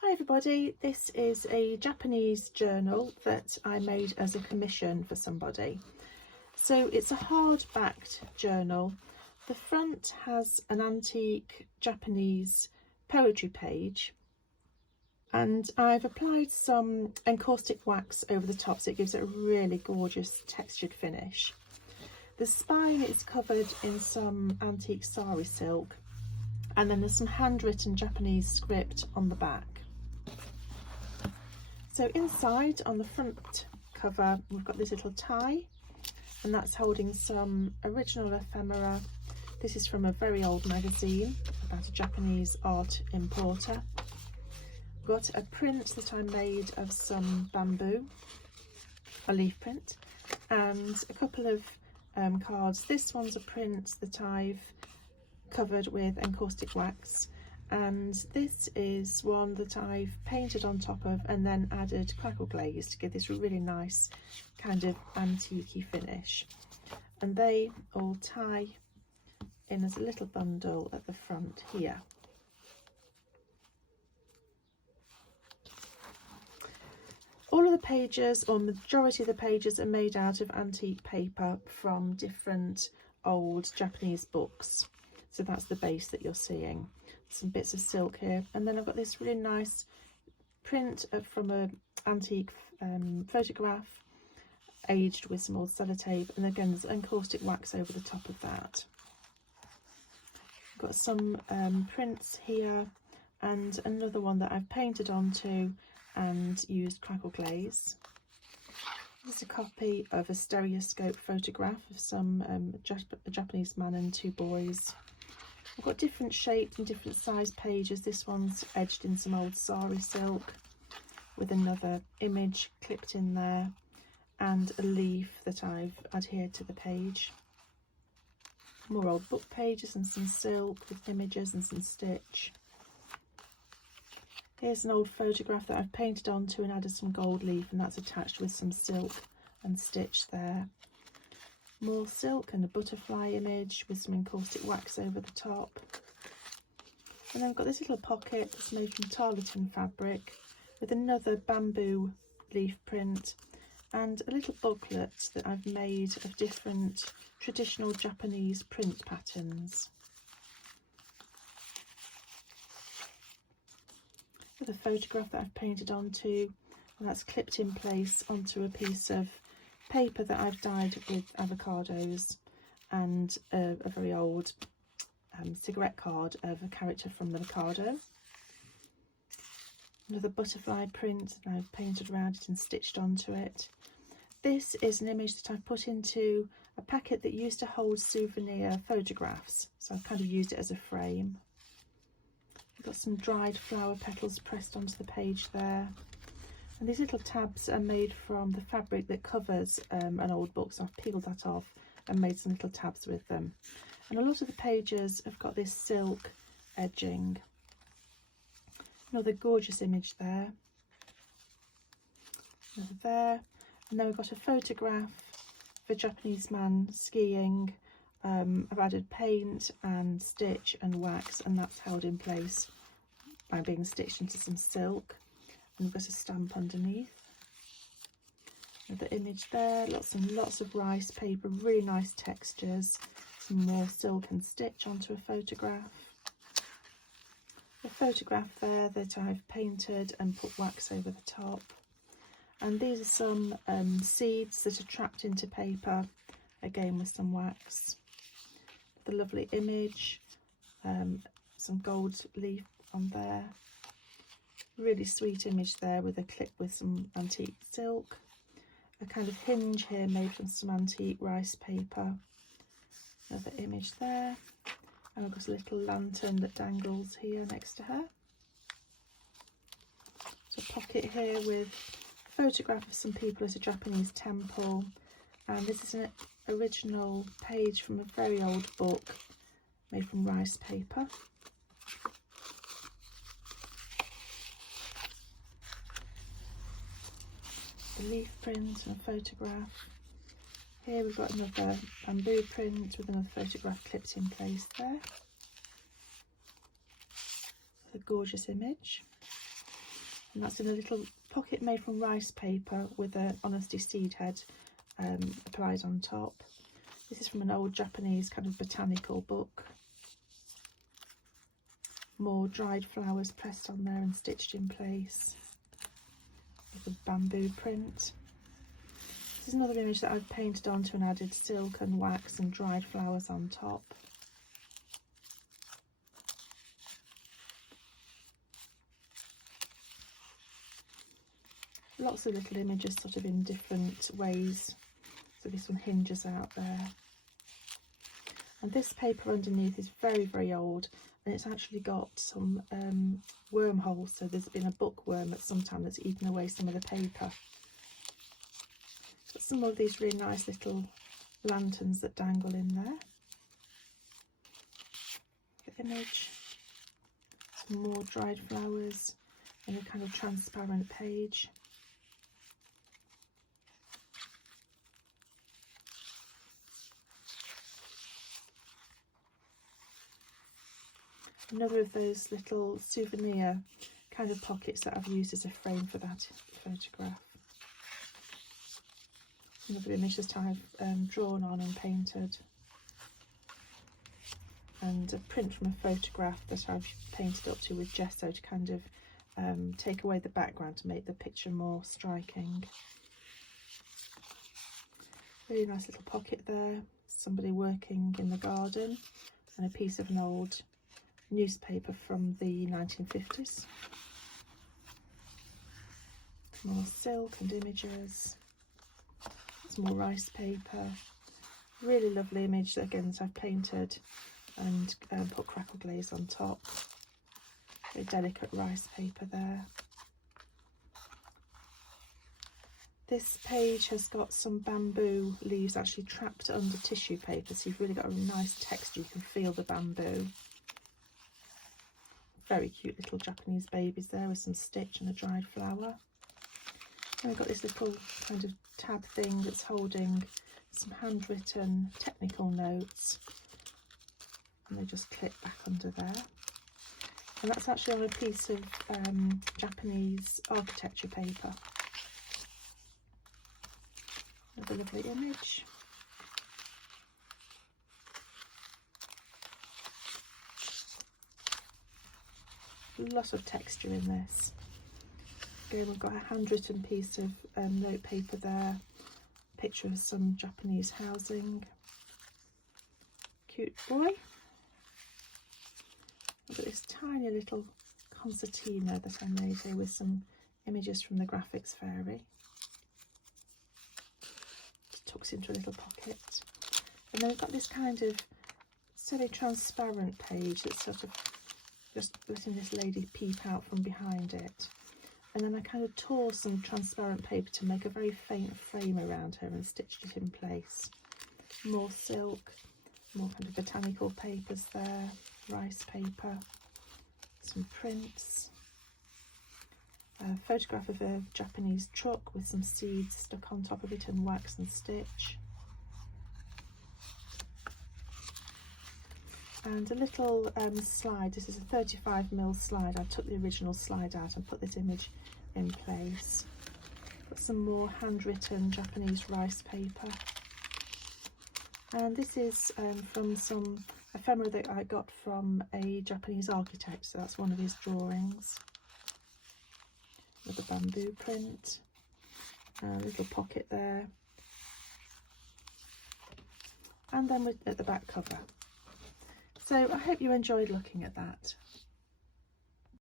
Hi everybody, this is a Japanese journal that I made as a commission for somebody. So it's a hard-backed journal. The front has an antique Japanese poetry page, and I've applied some encaustic wax over the top so it gives it a really gorgeous textured finish. The spine is covered in some antique sari silk, and then there's some handwritten Japanese script on the back. So inside, on the front cover, we've got this little tie, and that's holding some original ephemera. This is from a very old magazine about a Japanese art importer. We've got a print that I made of some bamboo, a leaf print, and a couple of cards. This one's a print that I've covered with encaustic wax, and this is one that I've painted on top of and then added crackle glaze to give this really nice kind of antique-y finish. And they all tie in as a little bundle at the front here. All of the pages, or majority of the pages, are made out of antique paper from different old Japanese books. So that's the base that you're seeing. Some bits of silk here, and then I've got this really nice print from an antique photograph, aged with some old sellotape, and again there's encaustic wax over the top of that. I've got some prints here, and another one that I've painted onto and used crackle glaze. This is a copy of a stereoscope photograph of some a Japanese man and two boys. I've got different shapes and different size pages. This one's edged in some old sari silk with another image clipped in there, and a leaf that I've adhered to the page. More old book pages and some silk with images and some stitch. Here's an old photograph that I've painted onto and added some gold leaf, and that's attached with some silk and stitch there. More silk and a butterfly image with some encaustic wax over the top. And then I've got this little pocket that's made from tarlatan fabric with another bamboo leaf print, and a little booklet that I've made of different traditional Japanese print patterns. With a photograph that I've painted onto, and that's clipped in place onto a piece of paper that I've dyed with avocados, and a very old cigarette card of a character from the avocado. Another butterfly print that I've painted around it and stitched onto it. This is an image that I've put into a packet that used to hold souvenir photographs, so I've kind of used it as a frame. I've got some dried flower petals pressed onto the page there. And these little tabs are made from the fabric that covers an old book, so I've peeled that off and made some little tabs with them. And a lot of the pages have got this silk edging. Another gorgeous image there. Another there. And then we've got a photograph of a Japanese man skiing. I've added paint and stitch and wax, and that's held in place by being stitched into some silk. And we've got a stamp underneath. Another image there, lots and lots of rice paper, really nice textures. Some more silk and stitch onto a photograph. A photograph there that I've painted and put wax over the top. And these are some seeds that are trapped into paper, again with some wax. The lovely image, some gold leaf on there. Really sweet image there with a clip with some antique silk. A kind of hinge here made from some antique rice paper. Another image there. And I've got a little lantern that dangles here next to her. There's a pocket here with a photograph of some people at a Japanese temple. And this is an original page from a very old book made from rice paper. A leaf print and a photograph. Here we've got another bamboo print with another photograph clipped in place there. A gorgeous image. and that's in a little pocket made from rice paper with an honesty seed head applied on top. This is from an old Japanese kind of botanical book. More dried flowers pressed on there and stitched in place with a bamboo print. This is another image that I've painted onto and added silk and wax and dried flowers on top. Lots of little images sort of in different ways. So this one hinges out there. And this paper underneath is very, very old, and it's actually got some wormholes. So there's been a bookworm at some time that's eaten away some of the paper. Got some of these really nice little lanterns that dangle in there. The image, some more dried flowers and a kind of transparent page. Another of those little souvenir kind of pockets that I've used as a frame for that photograph. Another image that I've drawn on and painted. And a print from a photograph that I've painted up to with gesso to kind of take away the background to make the picture more striking. Really nice little pocket there, somebody working in the garden, and a piece of an old newspaper from the 1950s. More silk and images, some more rice paper. Really lovely image that, again, that I've painted and put crackle glaze on top. Very delicate rice paper there. This page has got some bamboo leaves actually trapped under tissue paper, so you've really got a nice texture. You can feel the bamboo. Very cute little Japanese babies there with some stitch and a dried flower. And we've got this little kind of tab thing that's holding some handwritten technical notes, and they just clip back under there. And that's actually on a piece of Japanese architecture paper. Another lovely image. Lots of texture in this. Again, we've got a handwritten piece of note paper there, picture of some Japanese housing. Cute boy. I've got this tiny little concertina that I made here with some images from the graphics fairy. Just tucks into a little pocket. And then we've got this kind of semi-transparent page that's sort of just letting this lady peep out from behind it. And then I kind of tore some transparent paper to make a very faint frame around her and stitched it in place. More silk, more kind of botanical papers there, rice paper, some prints, a photograph of a Japanese truck with some seeds stuck on top of it and wax and stitch. And a little slide. This is a 35mm slide. I took the original slide out and put this image in place. Got some more handwritten Japanese rice paper. And this is from some ephemera that I got from a Japanese architect, so that's one of his drawings. With a bamboo print. A little pocket there. And then at the back cover. So I hope you enjoyed looking at that.